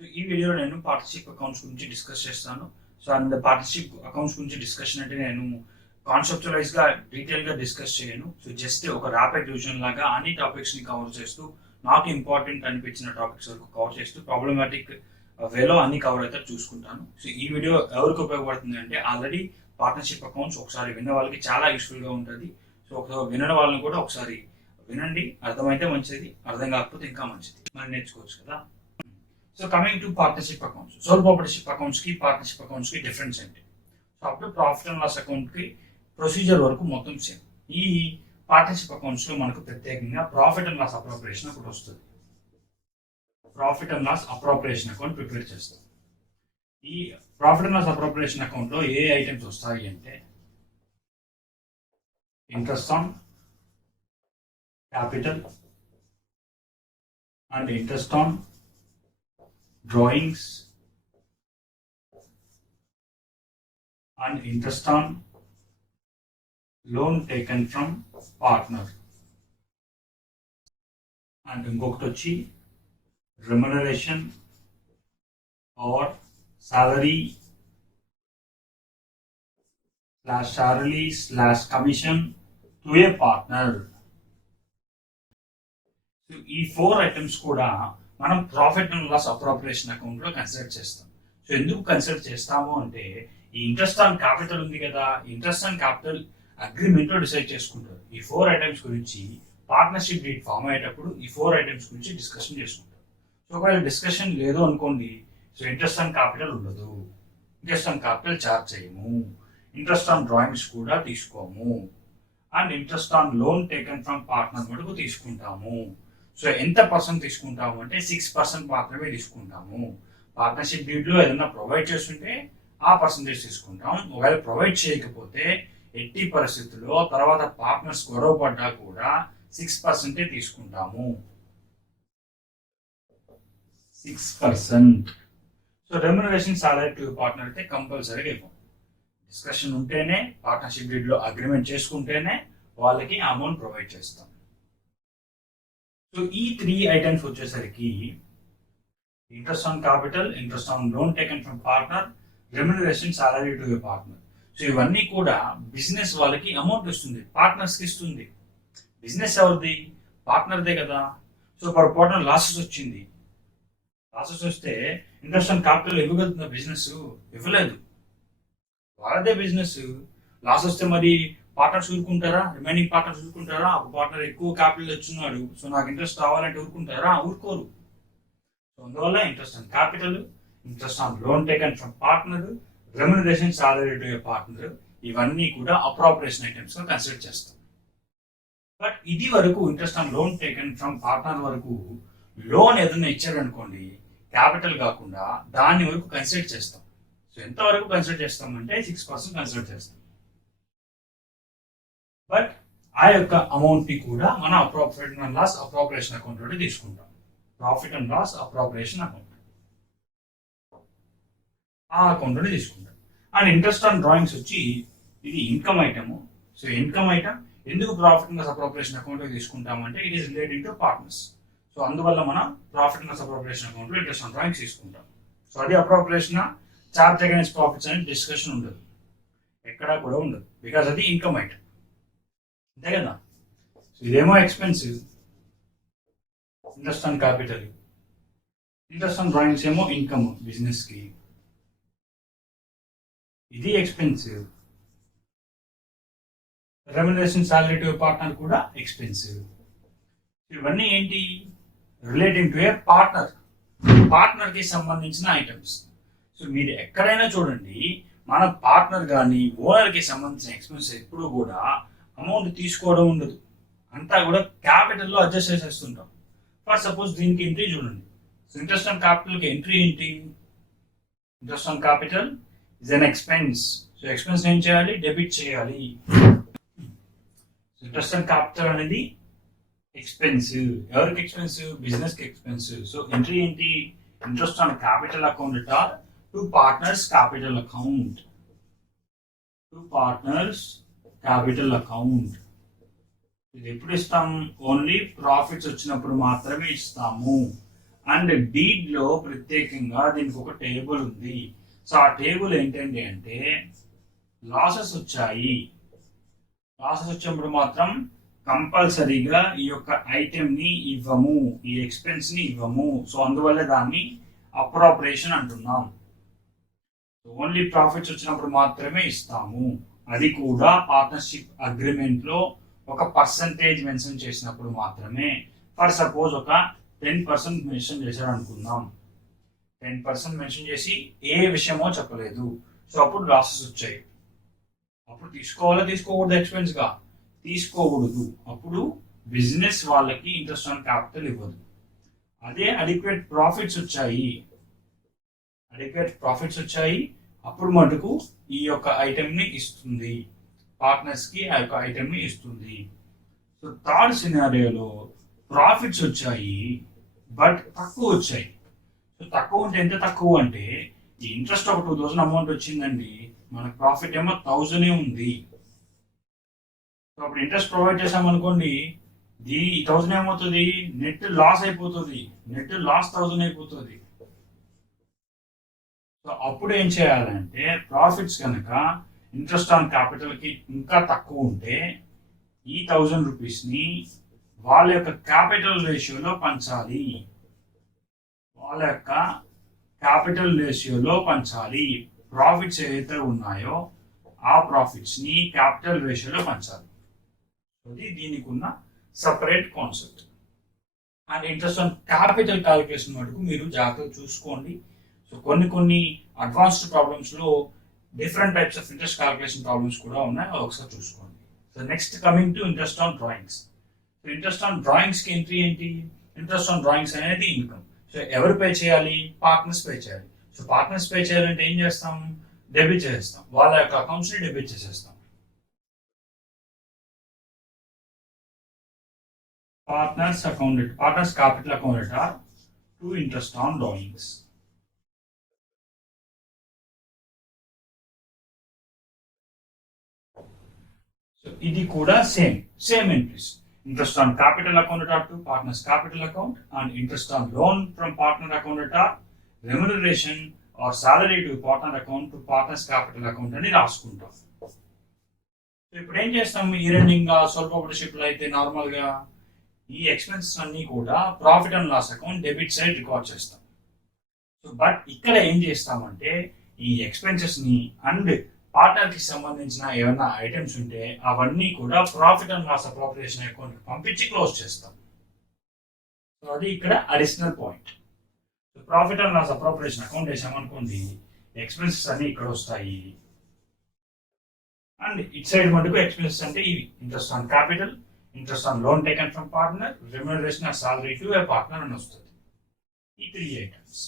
ఈ వీడియోలో నేను పార్ట్నర్షిప్ అకౌంట్స్ గురించి డిస్కస్ చేస్తాను. అండ్ పార్ట్నర్షిప్ అకౌంట్స్ గురించి డిస్కషన్ అంటే నేను కాన్సెప్చువలైజ్ గా డీటెయిల్ గా డిస్కస్ చేయను. జస్ట్ ఒక ర్యాపిడ్ రివిజన్ లాగా అన్ని టాపిక్స్ ని కవర్ చేస్తూ నాకు ఇంపార్టెంట్ అనిపించిన టాపిక్స్ వరకు కవర్ చేస్తూ ప్రాబ్లమాటిక్ వేలో అన్ని కవర్ అయితే చూసుకుంటాను. ఈ వీడియో ఎవరికి ఉపయోగపడుతుంది అంటే ఆల్రెడీ పార్ట్నర్షిప్ అకౌంట్స్ ఒకసారి విన్న వాళ్ళకి చాలా యూస్ఫుల్ గా ఉంటుంది. వినని వాళ్ళని కూడా ఒకసారి వినండి, అర్థమైతే మంచిది, అర్థం కాకపోతే ఇంకా మంచిది, మనం నేర్చుకోవచ్చు కదా. Coming to partnership accounts, sole proprietorship accounts కి పార్ట్నర్షిప్ అకౌంట్స్ కి డిఫరెన్స్ ఏంటి? Up to profit and loss account కి ప్రొసీజర్ వరకు మొత్తం సేమ్. ఈ పార్ట్నర్షిప్ అకౌంట్స్ లో మనకు ప్రత్యేకంగా ప్రాఫిట్ అండ్ లాస్ అప్రోప్రియేషన్ ఒకటి వస్తుంది. Profit and loss appropriation account prepare చేస్తాం. ఈ profit and loss appropriation account లో ఏ ఐటమ్స్ వస్తాయి అంటే interest on capital and interest on drawings and interest on loan taken from partner and ఇంకొకటి వచ్చి remuneration or salary/commission to a partner. ఈ 4 items కూడా మనం profit and loss appropriation account లో కన్సిడర్ చేస్తాం. ఎందుకు కన్సిడర్ చేస్తాము అంటే ఈ ఇంట్రెస్ట్ ఆన్ క్యాపిటల్ ఉంది కదా, ఇంట్రెస్ట్ ఆన్ క్యాపిటల్ అగ్రిమెంట్ లో డిసైడ్ చేసుకుంటారు. ఈ 4 ఐటమ్స్ గురించి పార్ట్నర్షిప్ డీడ్ ఫామ్ అయ్యేటప్పుడు ఈ 4 ఐటమ్స్ గురించి డిస్కషన్ చేసుకుంటారు. ఒకవేళ డిస్కషన్ లేదు అనుకోండి, ఇంట్రెస్ట్ ఆన్ క్యాపిటల్ ఉండదు, ఇంట్రెస్ట్ ఆన్ క్యాపిటల్ చార్జ్ చేయము, ఇంట్రెస్ట్ ఆన్ డ్రాయింగ్స్ కూడా తీసుకోము, and interest on loan taken from partner మటుకు తీసుకుంటాము. ఎంత పర్సెంట్ తీసుకుంటాము అంటే 6% మాత్రమే తీసుకుంటాము. పార్ట్నర్షిప్ డీడ్ లో ఏదైనా ప్రొవైడ్ చేస్తుంటే ఆ పర్సంటేజ్ తీసుకుంటాం. ఒకవేళ ప్రొవైడ్ చేయకపోతే ఎట్టి పరిస్థితుల్లో తర్వాత పార్ట్నర్స్ గొడవ పడ్డా కూడా 6% తీసుకుంటాము. 6%. రెమ్యునరేషన్ సాలరీ టు పార్ట్నర్ అయితే కంపల్సరీగా ఇవ్వం. డిస్కషన్ ఉంటేనే, పార్ట్నర్షిప్ డీడ్ లో అగ్రిమెంట్ చేసుకుంటేనే వాళ్ళకి అమౌంట్ ప్రొవైడ్ చేస్తాం. ఈ 3 ఐటమ్స్ వచ్చేసరికి interest on capital, interest on loan taken from partner, remuneration salary to a partner. ఇవన్నీ కూడా బిజినెస్ వాళ్ళకి అమౌంట్ ఇస్తుంది, పార్ట్నర్స్ కి ఇస్తుంది. బిజినెస్ ఎవరిది? పార్ట్నర్దే కదా. పొరపాటున లాసెస్ వచ్చింది, లాసెస్ వస్తే ఇంట్రెస్ట్ ఆన్ క్యాపిటల్ ఇవ్వగలుగుతుందా బిజినెస్? ఇవ్వలేదు, వాళ్ళదే బిజినెస్. లాస్ వస్తే మరి పార్ట్నర్స్ ఊరుకుంటారా? రిమైనింగ్ పార్ట్నర్స్ ఊరుకుంటారా? ఒక పార్ట్నర్ ఎక్కువ క్యాపిటల్ వచ్చినాడు, నాకు ఇంట్రెస్ట్ రావాలంటే ఊరుకుంటారా? ఊరుకోరు. అందువల్ల interest on capital, interest on loan taken from partner, remuneration salary to a partner, ఇవన్నీ కూడా అప్రోప్రియేషన్ ఐటమ్స్ గా కన్సిడర్ చేస్తాం. బట్ ఇది వరకు interest on loan taken from partner వరకు లోన్ ఏదైనా ఇచ్చారనుకోండి, క్యాపిటల్ కాకుండా దాని వరకు కన్సిడర్ చేస్తాం. ఎంతవరకు కన్సిడర్ చేస్తామంటే 6% కన్సిడర్ చేస్తాం. బట్ ఆ యొక్క అమౌంట్ ని కూడా మన profit and loss appropriation account లో తీసుకుంటాం. Profit and loss appropriation account, ఆ అకౌంట్ లో తీసుకుంటాం. అండ్ ఇంట్రెస్ట్ ఆన్ డ్రాయింగ్స్ వచ్చి ఇది ఇన్కమ్ ఐటమ్. ఇన్కమ్ ఐటమ్ ఎందుకు profit and loss appropriation account లో తీసుకుంటామంటే it is related to partners. అందువల్ల మనం profit and loss appropriation account లో ఇంట్రెస్ట్ ఆన్ డ్రాయింగ్స్ తీసుకుంటాం. అది అప్రోప్రియేషన్ చార్జ్ అగైన్స్ ప్రాఫిట్స్ అనేది డిస్కషన్ ఉండదు, ఎక్కడా కూడా ఉండదు, బికాస్ అది ఇన్కమ్ ఐటమ్, అంతే కదా. ఇదేమో expensive, interest on capital, interest on drawings ఏమో ఇన్కమ్ బిజినెస్ కి, ఇది expensive. Remuneration salary to partner కూడా ఎక్స్పెన్సివ్. ఇవన్నీ ఏంటి? Relating to a partner, partner కి సంబంధించిన ఐటమ్స్. మీరు ఎక్కడైనా చూడండి, మన పార్ట్నర్ కానీ ఓనర్ కి సంబంధించిన ఎక్స్పెన్స్ ఎప్పుడు కూడా అమౌంట్ తీసుకోవడం ఉండదు, అంతా కూడా క్యాపిటల్లో అడ్జస్ట్ చేసేస్తుంటాం. ఫర్ సపోజ్ దీనికి ఎంట్రీ చూడండి. ఇంట్రెస్ట్ ఆన్ క్యాపిటల్ కి ఎంట్రీ ఏంటి? Interest on capital is an expense. Expense ఏం చేయాలి? డెబిట్ చేయాలి. ఇంట్రెస్ట్ ఆన్ క్యాపిటల్ అనేది ఎక్స్పెన్సివ్. ఎవరికి ఎక్స్పెన్సివ్? బిజినెస్ కి ఎక్స్పెన్సివ్. ఎంట్రీ ఏంటి? Interest on capital account or to partners capital account, to partners capital account. ఇది ఎప్పుడు ఇస్తాం? ఓన్లీ ప్రాఫిట్స్ వచ్చినప్పుడు మాత్రమే ఇస్తాము. అండ్ డీడ్ లో ప్రత్యేకంగా దీనికి ఒక టేబుల్ ఉంది. సో ఆ టేబుల్ ఏంటండి అంటే లాసెస్ వచ్చాయి, లాసెస్ వచ్చినప్పుడు మాత్రం కంపల్సరీగా ఈ యొక్క ఐటెం ని ఇవ్వము, ఈ ఎక్స్పెన్స్ ని ఇవ్వము. సో అందువల్ల దాన్ని అప్రాపరేషన్ అంటున్నాం. ఓన్లీ ప్రాఫిట్స్ వచ్చినప్పుడు మాత్రమే ఇస్తాము, అది కూడా పార్ట్నర్షిప్ అగ్రిమెంట్ లో ఒక పర్సంటేజ్ మెన్షన్ చేసినప్పుడు మాత్రమే. ఫర్ సపోజ్ ఒక 10% మెన్షన్ చేశారు అనుకుందాం, 10% మెన్షన్ చేసి ఏ విషయమో చెప్పలేదు. సో అప్పుడు లాసెస్ వచ్చాయి, అప్పుడు తీసుకోవాలా తీసుకోకూడదు? ఎక్స్పెన్స్ గా తీసుకోకూడదు. అప్పుడు బిజినెస్ వాళ్ళకి ఇంట్రెస్ట్ ఆన్ క్యాపిటల్ ఇవ్వదు. అదే అడిక్వేట్ ప్రాఫిట్స్ వచ్చాయి, అడిక్వేట్ ప్రాఫిట్స్ వచ్చాయి, అప్పుడు మటుకు ఈ యొక్క ఐటెం ని ఇస్తుంది, పార్ట్నర్స్ కి ఆ యొక్క ఐటెం ని ఇస్తుంది. సో థర్డ్ సినారియోలో ప్రాఫిట్స్ వచ్చాయి బట్ తక్కువ వచ్చాయి. సో తక్కువ ఉంటే ఎంత తక్కువ అంటే ఈ ఇంట్రెస్ట్ ఒక 2000 అమౌంట్ వచ్చిందండి, మనకు ప్రాఫిట్ ఏమో 1000 ఉంది. సో అప్పుడు ఇంట్రెస్ట్ ప్రొవైడ్ చేసామనుకోండి, ఈ 1000 ఏమవుతుంది, నెట్ లాస్ అయిపోతుంది, నెట్ లాస్ 1000 అయిపోతుంది. సో అప్పుడు ఏం చేయాలంటే ప్రాఫిట్స్ కనుక ఇంట్రెస్ట్ ఆన్ క్యాపిటల్ కి ఇంకా తక్కువ ఉంటే ఈ 1000 రూపీస్ ని వాళ్ళ యొక్క క్యాపిటల్ రేషియోలో పంచాలి, వాళ్ళ యొక్క క్యాపిటల్ రేషియోలో పంచాలి. ప్రాఫిట్స్ ఏవైతే ఉన్నాయో ఆ ప్రాఫిట్స్ ని క్యాపిటల్ రేషియోలో పంచాలి. అది దీనికి ఉన్న separate concept. And interest on capital calculation మటుకు మీరు జాగ్రత్తగా చూసుకోండి. సో కొన్ని అడ్వాన్స్డ్ ప్రాబ్లమ్స్ లో different types of interest calculation problems కూడా ఉన్నాయి, అవి ఒకసారి చూసుకోండి. So next coming to interest on drawings. So interest on drawings కి ఎంట్రీ ఏంటి? ఇంట్రెస్ట్ ఆన్ డ్రాయింగ్స్ అనేది ఇన్కమ్. సో ఎవరు పే చేయాలి? పార్ట్నర్స్ పే చేయాలి. సో పార్ట్నర్స్ పే చేయాలంటే ఏం చేస్తాం? డెబిట్ చేసేస్తాం, వాళ్ళ యొక్క అకౌంట్స్ ని డెబిట్ చేసేస్తాం. Partners account, partners capital account or to interest on drawings. So ఇది కూడా same entries. Interest on capital account are to partner's capital account, and interest on loan from partner account are remuneration or salary to partner account to partner's capital account అని రాసుకుంటాం. ఇప్పుడు ఏం చేస్తాం? ఈ రెండింగ్ స్వల్ప partnership లో అయితే నార్మల్ గా ఈ ఎక్స్పెన్సెస్ అన్ని కూడా profit and loss account debit side record చేస్తాం. సో బట్ ఇక్కడ ఏం చేస్తామంటే ఈ ఎక్స్పెన్సెస్ ని అండ్ పార్ట్నర్ కి సంబంధించిన ఏమైనా ఐటమ్స్ ఉంటే అవన్నీ కూడా profit and loss appropriation account కి పంపించి క్లోజ్ చేస్తాం. సో అది ఇక్కడ additional point. Profit and loss appropriation account వేసామనుకోండి, ఎక్స్పెన్సెస్ అన్ని ఇక్కడ వస్తాయి. అండ్ ఇట్ సైడ్ మటుకు ఎక్స్పెన్సెస్ అంటే ఇవి interest on capital, interest on loan taken from partner, remuneration of salary to a partner అని వస్తుంది. ఈ 3 ఐటమ్స్.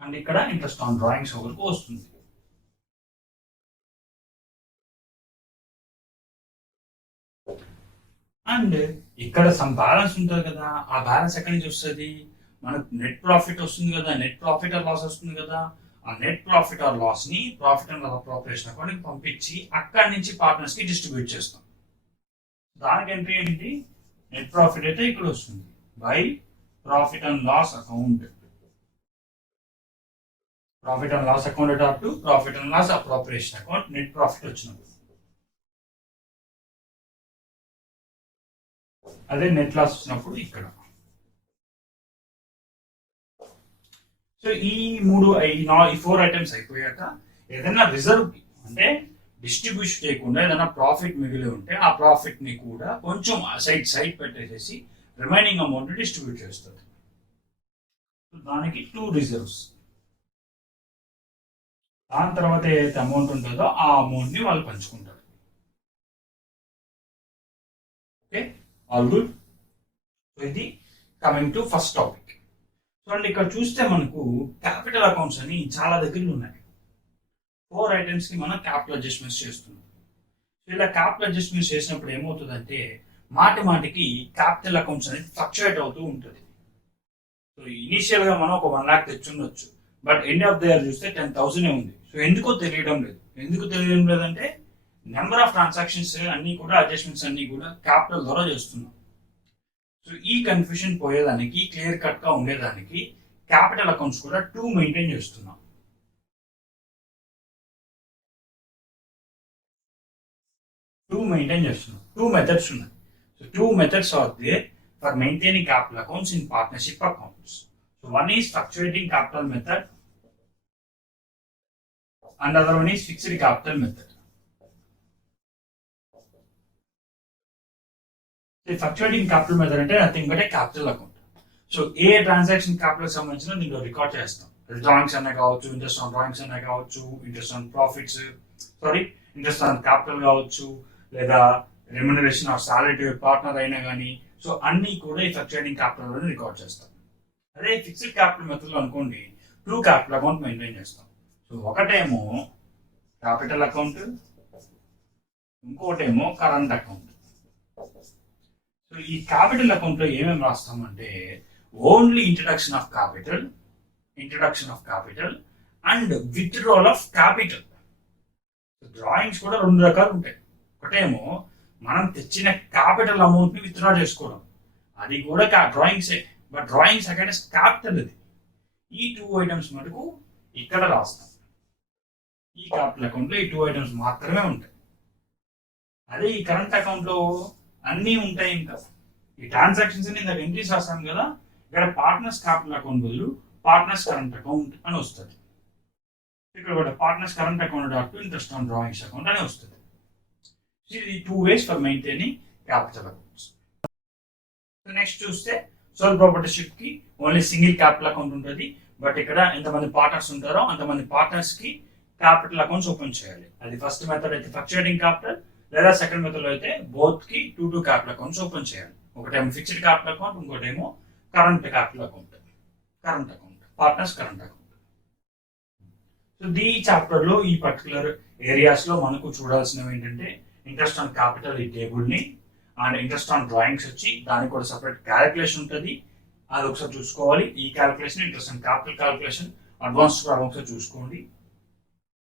అండ్ ఇక్కడ ఇంట్రెస్ట్ ఆన్ డ్రాయింగ్స్ వరకు వస్తుంది. అండ్ ఇక్కడ సమ్ బ్యాలెన్స్ ఉంటుంది కదా, ఆ బ్యాలెన్స్ ఎక్కడి నుంచి వస్తుంది? మనకు నెట్ ప్రాఫిట్ వస్తుంది కదా, నెట్ ప్రాఫిట్ ఆర్ లాస్ వస్తుంది కదా. ఆ నెట్ ప్రాఫిట్ ఆర్ లాస్ ని profit and loss appropriation account పంపించి అక్కడి నుంచి పార్ట్నర్స్ కి డిస్ట్రిబ్యూట్ చేస్తాం. దానికి ఎంట్రీ ఏంటి? నెట్ ప్రాఫిట్ అయితే ఇక్కడ వస్తుంది by profit and loss account. Profit and loss account or to profit and loss appropriation account net profit వచ్చినప్పుడు. అదే నెట్ లాస్ వచ్చినప్పుడు ఇక్కడ. సో ఈ 4 ఐటమ్స్ అయిపోయాక ఏదైనా రిజర్వ్ అంటే డిస్ట్రిబ్యూషన్ చేయకుండా ఏదైనా ప్రాఫిట్ మిగిలి ఉంటే ఆ ప్రాఫిట్ ని కూడా కొంచెం సైడ్ పెట్టేసేసి రిమైనింగ్ అమౌంట్ డిస్ట్రిబ్యూట్ చేస్తుంది. దానికి 2 రిజర్వ్స్. దాని తర్వాత ఏదైతే అమౌంట్ ఉంటుందో ఆ అమౌంట్ ని వాళ్ళు పంచుకుంటారు. Okay, all good. సో ఇది కమింగ్ టు ఫస్ట్ టాపిక్. చూడండి, ఇక్కడ చూస్తే మనకు క్యాపిటల్ అకౌంట్స్ అని చాలా దగ్గరలో ఉన్నాయి. 4 ఐటమ్స్ కి మనం క్యాపిటల్ అడ్జస్ట్మెంట్స్ చేస్తున్నాం. సో ఇలా క్యాపిటల్ అడ్జస్ట్మెంట్స్ చేసినప్పుడు ఏమవుతుందంటే మాటికి క్యాపిటల్ అకౌంట్స్ అనేది ఫ్లక్చుయేట్ అవుతూ ఉంటుంది. సో ఇనీషియల్ గా మనం ఒక 1 lakh తెచ్చుండొచ్చు, but end of the year చూస్తే 10,000 ఉంది. సో ఎందుకు తెలియడం లేదంటే నెంబర్ ఆఫ్ ట్రాన్సాక్షన్స్ అన్ని కూడా అడ్జస్ట్మెంట్స్ అన్ని కూడా క్యాపిటల్ ద్వారా చేస్తున్నాం. సో సో ఈ కన్ఫ్యూషన్ పోయేదానికి, క్లియర్ కట్ గా ఉండేదానికి క్యాపిటల్ అకౌంట్స్ కూడా 2 మెయింటైన్ చేస్తున్నాం. టూ మెథడ్స్ ఉన్నాయి. So 2 methods are there for maintaining capital accounts in partnership accounts. So one is fluctuating capital method and other one is fixed capital method. The fluctuating capital method అంటే nothing but A capital account. So A transaction capital సంబంధించిన దీంట్లో record చేస్తాం. Drawings అనే కావచ్చు, interest on drawings అనే కావచ్చు, interest on profits, interest on capital కావచ్చు, లేదా remuneration of salary to partner అయినా కానీ, సో అన్ని కూడా ఈ ఫ్లక్చుయేటింగ్ క్యాపిటల్ లో రికార్డ్ చేస్తాం. అదే ఫిక్స్డ్ క్యాపిటల్ మెథడ్ లో అనుకోండి 2 క్యాపిటల్ అకౌంట్ మెయింటైన్ చేస్తాం. సో ఒకటేమో క్యాపిటల్ అకౌంట్, ఇంకోటేమో కరెంట్ అకౌంట్. సో ఈ క్యాపిటల్ అకౌంట్ లో ఏమేమి రాస్తామంటే only introduction of capital and withdrawal of capital. Drawings కూడా 2 రకాలు ఉంటాయి. ఒకటేమో మనం తెచ్చిన క్యాపిటల్ అమౌంట్ ని విత్డ్రా చేసుకోవడం, అది కూడా డ్రాయింగ్సే, బట్ డ్రాయింగ్స్ అగైన్స్ క్యాపిటల్. ఇది ఈ 2 ఐటమ్స్ మటుకు ఇక్కడ రాస్తాం. ఈ క్యాపిటల్ అకౌంట్ లో ఈ 2 ఐటమ్స్ మాత్రమే ఉంటాయి. అదే ఈ కరెంట్ అకౌంట్ లో అన్నీ ఉంటాయి. ఇంకా ఈ ట్రాన్సాక్షన్స్ ఇందాక ఎంట్రీస్ రాస్తాం కదా, ఇక్కడ పార్ట్నర్స్ క్యాపిటల్ అకౌంట్ బదులు పార్ట్నర్స్ కరెంట్ అకౌంట్ అని వస్తుంది. ఇక్కడ కూడా partners current account dot interest on drawings account అని వస్తుంది. ఇది 2 ways for maintaining capital accounts. Next చూస్తే సోల్ ప్రాపర్టీషిప్ కి ఓన్లీ సింగిల్ క్యాపిటల్ అకౌంట్ ఉంటుంది. బట్ ఇక్కడ ఎంతమంది పార్ట్నర్స్ ఉంటారో అంతమంది పార్ట్నర్స్ కి క్యాపిటల్ అకౌంట్స్ ఓపెన్ చేయాలి. అది ఫస్ట్ మెథడ్ అయితే ఫ్లక్చుయేటింగ్ క్యాపిటల్, లేదా సెకండ్ మెథడ్ లో అయితే బోత్ కి 2 క్యాపిటల్ అకౌంట్స్ ఓపెన్ చేయాలి. ఒకటేమో ఫిక్స్డ్ క్యాపిటల్ అకౌంట్, ఇంకోటేమో current capital account, partners current account. So ఈ చాప్టర్ లో ఈ పర్టికులర్ ఏరియాస్ లో మనకు చూడాల్సినవి ఏంటంటే ఇంట్రెస్ట్ ఆన్ క్యాపిటల్ ఈ టేబుల్ ని, అండ్ ఇంట్రెస్ట్ ఆన్ డ్రాయింగ్స్ వచ్చి దానికి కూడా సపరేట్ క్యాలిక్యులేషన్ ఉంటుంది, అది ఒకసారి చూసుకోవాలి. ఈ calculation interest on capital calculation advance ఒకసారి చూసుకోండి.